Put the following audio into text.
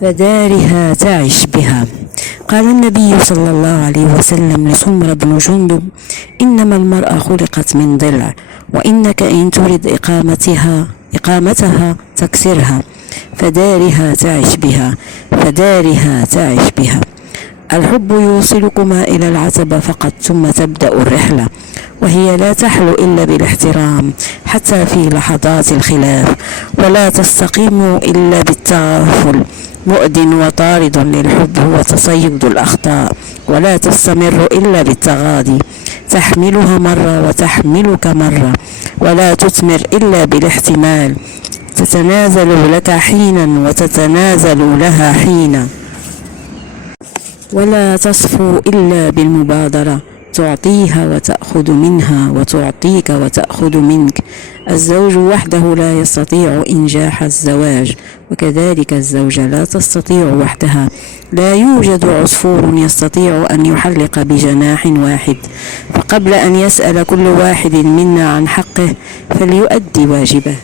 فدارها تعش بها. قال النبي صلى الله عليه وسلم لسمر بن جندب: إنما المرأة خلقت من ضلع، وإنك إن ترد إقامتها تكسرها، فدارها تعش بها، فدارها تعش بها. الحب يوصلكما إلى العتبة فقط، ثم تبدأ الرحلة، وهي لا تحلو إلا بالاحترام حتى في لحظات الخلاف، ولا تستقيم إلا بالتغافل. مؤد وطارد للحب هو تصيد الأخطاء، ولا تستمر إلا بالتغاضي. تحملها مرة وتحملك مرة، ولا تثمر إلا بالاحتمال. تتنازل لك حينا وتتنازل لها حينا، ولا تصفو إلا بالمبادرة. تعطيها وتأخذ منها، وتعطيك وتأخذ منك. الزوج وحده لا يستطيع إنجاح الزواج، وكذلك الزوجة لا تستطيع وحدها. لا يوجد عصفور يستطيع أن يحلق بجناح واحد، فقبل أن يسأل كل واحد منا عن حقه فليؤدي واجبه.